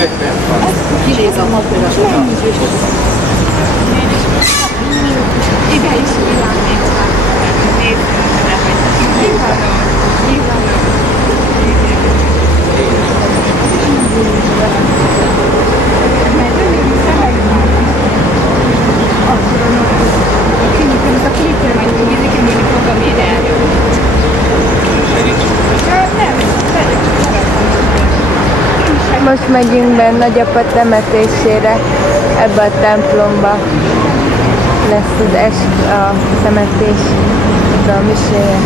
Kinéz a napra, ide is villannék nézőre, hogy kivanom. Mert nem szemekben. Akkor ez a klipper majd nézik, hogy én fogom ide elő. Most megyünk be nagyapa temetésére, ebbe a templomba lesz a temetés, a miséje.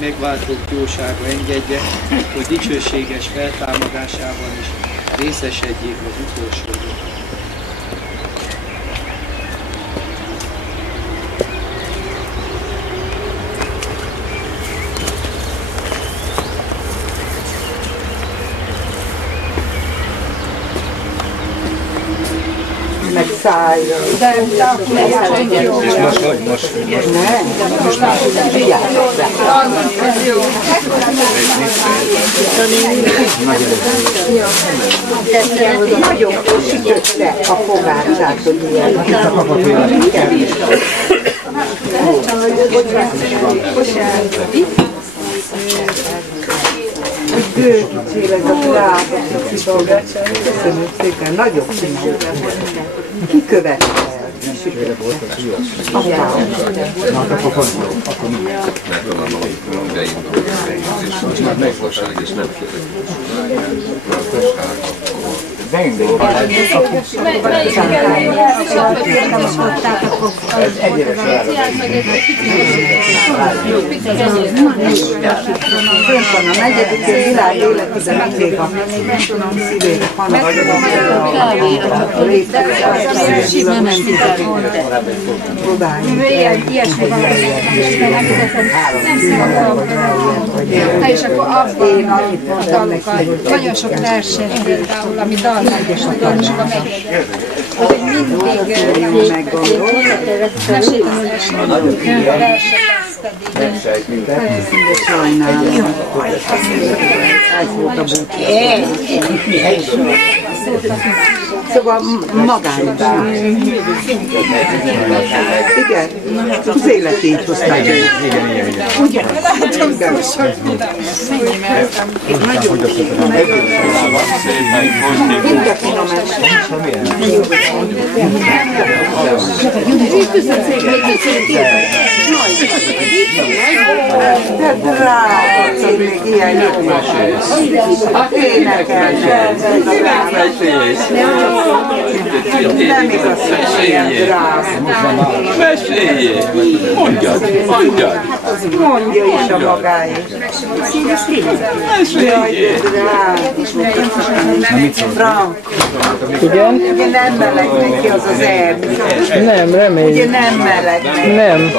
Megváltók jósága engedje, hogy dicsőséges feltámadásában is részesedjék az utolsóban. megszálljon. És most hogy? Most nem. Most már vigyázz rá. Nagyon sütötte a fogácsát, hogy ilyen. Bőkicsél ez a drága kicsi fogács. Köszönöm szépen, nagyon finom. Ki követte el? Fönt van a negyedik világ életében mindig a szívére Ilyesmi valami nem és akkor abban a dalokat, nagyon sok verset például, ami dalmegyesben is van meg, hogy mindig meséltem a verset lesz pedig. Sajnálom. Ez volt a búcsú. Szóval magányban. Igen, az élet így hozta. Igen. Ugye? Látom, sok minden. Nagyon minden finom de drága, hogy még ilyen jó mesélsz. Énekelsz. Nem igaz, hogy ilyen drága. Meséljél! Mondjad! Mondja is a magáét. Meséljél! Frank. Igen? Ugye nem meleg neki az az erdő. Nem, remény. Ugye nem meleg neki. Nem.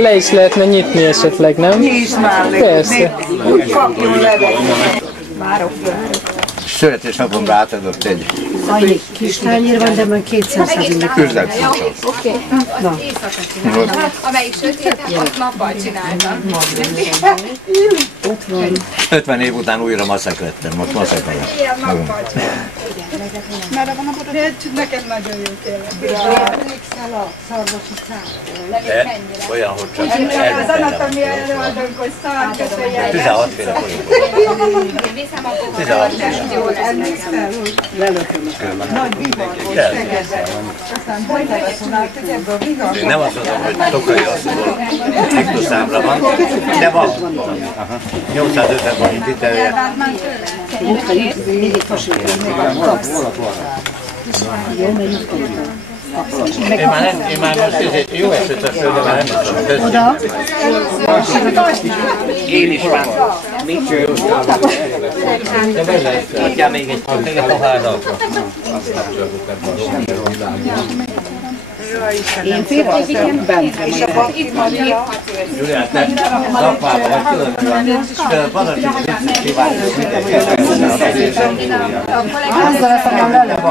Le is lehetne nyitni esetleg, nem? Nyisd már le. Persze. Úgy kapjon levet. Várok. Születésnapomra átadott egy Annyi kis tányér van, de majd 200 százindek. üzletkulcsot. Oké. Éjszaka csináltam. Amelyik sötétet, azt nappal csináltam. Ott van. 50 év után újra maszek lettem, most maszek vagyok. Ilyen nappal csináltam. Merre van a borot? Nekem nagyon jó tényleg. Emlékszel a szarvasi szára? Olyan, hogy csak Az anatómia előadónk, hogy szar, köszönjel. 16 féle folyó. 16 féle. Nagy vivar volt Szegeden. Aztán hogy telefonált, hogy ebből vivar. Nem azt mondom, hogy Tokai asszonyból hektoszámra van, de van. 850 forint hitelje. Mindig hasonló, még kapsz. Jó, mert így Én már most jó esetre föl, de már nem tudom. oda. Én is már. Adjál még egy pohárral. Én férfiként bent És a bakit mondja, Juliát, te szakmában vagy tudod, panacsik kívánjuk azzal a fogom lelövök.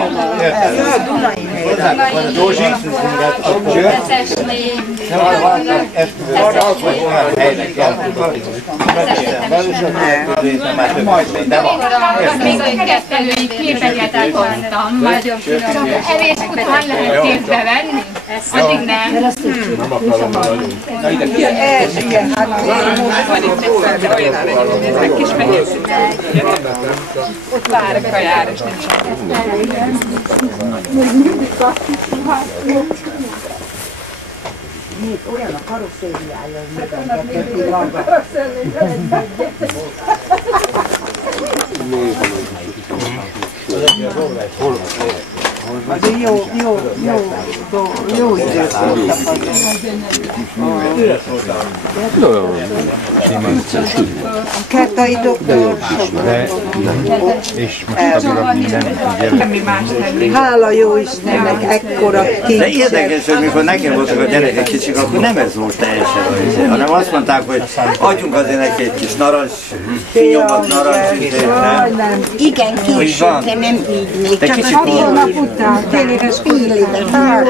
Van a Dózsi, akkor nem van esküvőt, vagy olyan helynek kell tudni. De van. Még a kettelői képeket elmondtam. Nagyon finom. Evés után lehet képbe venni? Addig nem. ez igen, hát van itt egyszer, olyan egy kis fehér ott vár a kajára, és nincs. Még olyan a karosszériája, hogy megengedheti maga. Azért jó idők voltak a Kertai doktor semmi más tenni. Hála jó Istennek, ekkora De kincset. érdekes, hogy mikor nekem voltak a gyerekek kicsik, akkor nem ez volt teljesen, hanem azt mondták, hogy adjunk azért neki egy kis narancs, finyomott narancs, nem? Igen, később, de nem így még. De kicsit Hónap után, fél éves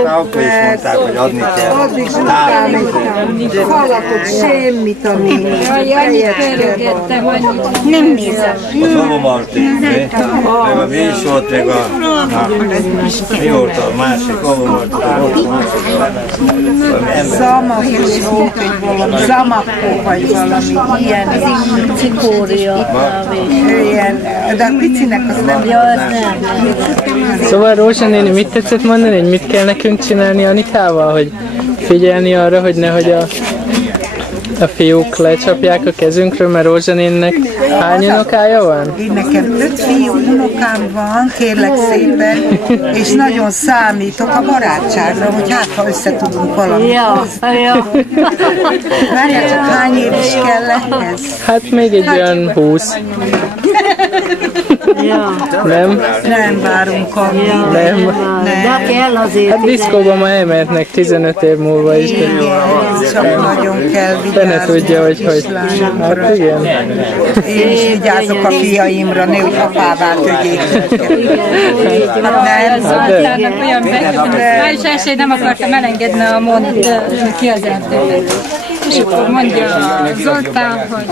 akkor is mondták, hogy adni kell. Az is után halakot, semmit, ami nem nézem. A Novomarti, meg a mi is volt, meg a... Mi volt a másik Novomarti? Zamak is volt, hogy valami Zamakó, vagy valami ilyen Cikória. ilyen, de a picinek az nem Szóval Rózsa néni, mit tetszett mondani, hogy mit kell nekünk csinálni Anikával, hogy figyelni arra, hogy nehogy a fiúk lecsapják a kezünkről, mert Rózsa néninek hány unokája van? Én nekem 5 fiú unokám van, kérlek szépen, és nagyon számítok a barátságra, hogy hát ha össze tudunk valamit. Ja. Várjál csak, hány év is kell ehhez? Hát még egy olyan 20. Nem? Nem várunk annyi. Nem. De kell azért. Hát diszkóba ma elmehetnek 15 év múlva is. Igen, csak nagyon kell Ne tudja, hogy hát igen. Én is vigyázok a fiaimra, ne úgy apává tegyék. Nem, Zoltánnak olyan május 1-én nem akartam elengedni a ki az erdőbe. És akkor mondja Zoltán, hogy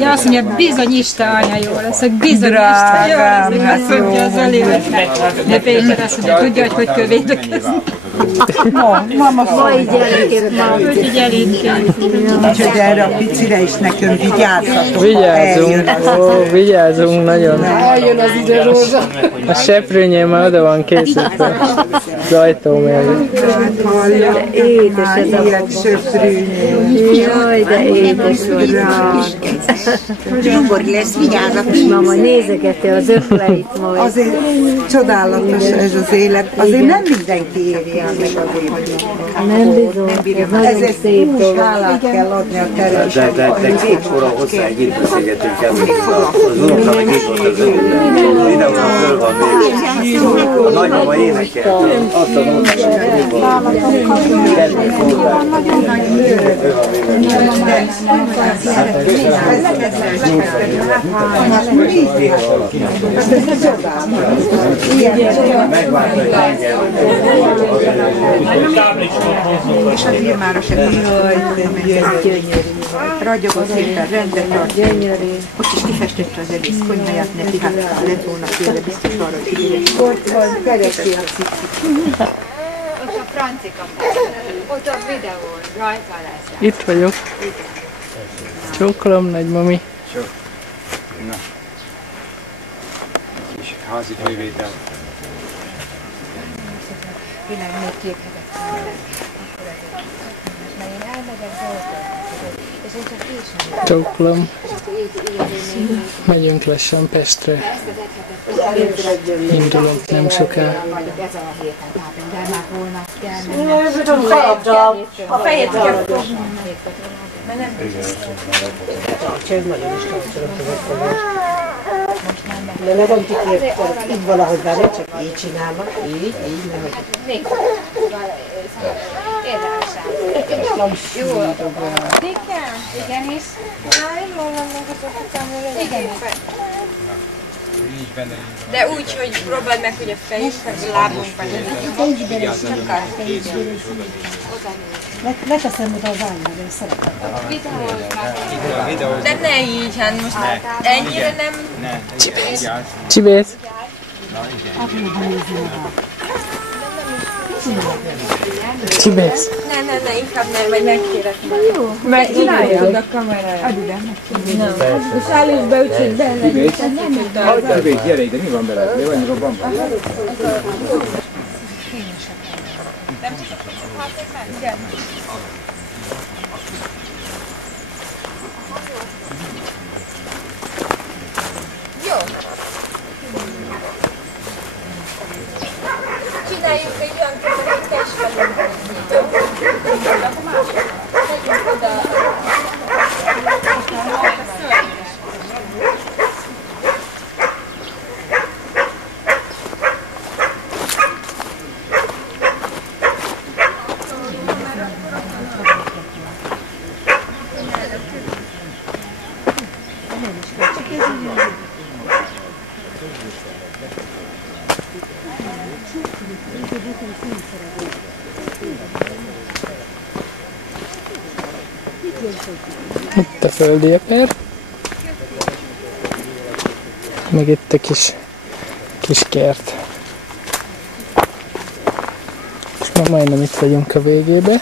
ja, azt mondja, bizony Isten anya jó lesz, hogy bizony Isten jó lesz, azt mondja az Oliver. De Péter azt mondja, tudja, hogy kell védekezni. Ma így elégértem. Úgyhogy elindult. úgyhogy erre a picire is nekünk vigyázzatok. Vigyázunk, vigyázunk nagyon. Eljön az idő, Rózsa. A seprőnyém már oda van készítve az ajtó mellé. Édes ez a Ilyet söprűnyé. Jaj, de édes vagy. Zsugori lesz, vigyázzatok. Mama nézegeti az ökleit majd. Azért csodálatos ez az élet. Azért nem mindenki éri el meg az életet. Nem bizony, ez nagyon Ezért szép úgy dolog. hálát kell adni a teremtőnek. De kétkora hozzánk itt beszélgetünk el, az unokra meg itt volt az önök. Mindenhol föl van még. A nagymama énekel. Azt a nótát, hogy itt van. Kedves szólták. És a firmáros ragyogó szépen rendet tart. Ott is kifestette az egész konyháját neki, hát lett volna tőle biztos arra, hogy figyeljetek. Ott van, keresi a cicit. Ott a francika, ott a videón, rajta lesz. Itt vagyok. Csókolom, nagymami. Na. Kis házi fővétel. Tényleg még 2 hetet mert én elmegyek dolgozni, és én csak később. Csókolom. Megyünk lassan Pestre. Indulunk nem soká. Vagyok ezen a héten, tehát de már holnap kell menni. A fejét kell fogni. Mert nem de nem van kikért, így valahogy várj, csak így csinálnak, így, nehogy. még érdemes. Jó. Igen, és de úgy, hogy próbáld meg, hogy a fejünk, a lábunk vagy Leteszem oda az ányra, de szeretem. de ne így, hát most ennyire nem... Csibész. Csibész. Ne, inkább nem, vagy megkérek. jó. Mert csináljad a kameráját. Add ide. És állíts be, úgyhogy benne. Csibész, gyere ide, mi van beled? Mi van, van? Jó. Csináljuk egy olyan közelítést velünk. Megyünk oda. Itt a földi eper. Meg itt a kis kert. És már majdnem itt vagyunk a végébe.